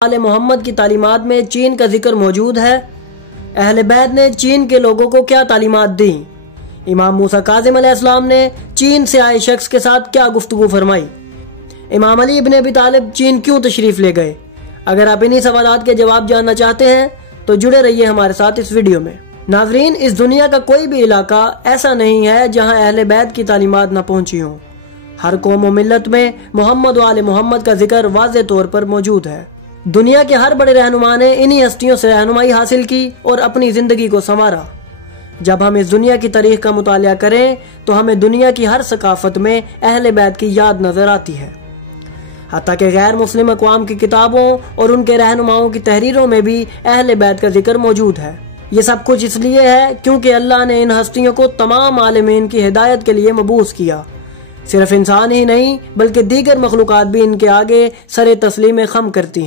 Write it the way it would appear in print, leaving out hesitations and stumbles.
आले मोहम्मद की तालीमात में चीन का जिक्र मौजूद है। अहले बैत ने चीन के लोगों को क्या तालीमात दी? इमाम मूसा काज़िम अलैहिस्सलाम ने चीन से आए शख्स के साथ क्या गुफ्तगू फरमाई? इमाम अली इब्न अबी तालिब चीन क्यों तशरीफ़ ले गए? अगर आप इन्हीं सवालात के जवाब जानना चाहते हैं तो जुड़े रहिए हमारे साथ इस वीडियो में। नाजरीन, इस दुनिया का कोई भी इलाका ऐसा नहीं है जहाँ अहले बैत की तालीमात न पहुँची हों। हर कौम व मिल्लत में मोहम्मद व आले मोहम्मद का जिक्र वाज़े तौर पर मौजूद है। दुनिया के हर बड़े रहनुमा ने इन्हीं हस्तियों से रहनुमाई हासिल की और अपनी ज़िंदगी को संवारा। जब हम इस दुनिया की तारीख का मुतालिया करें तो हमें दुनिया की हर सकाफत में अहले बैत की याद नज़र आती है। हत्ता कि गैर मुस्लिम अक़वाम की किताबों और उनके रहनुमाओं की तहरीरों में भी अहले बैत का जिक्र मौजूद है। ये सब कुछ इसलिए है क्योंकि अल्लाह ने इन हस्तियों को तमाम आलमीन की हिदायत के लिए मबूस किया। सिर्फ इंसान ही नहीं बल्कि दीगर मखलूक़ात भी इनके आगे सरे तस्लीम खम करती हैं।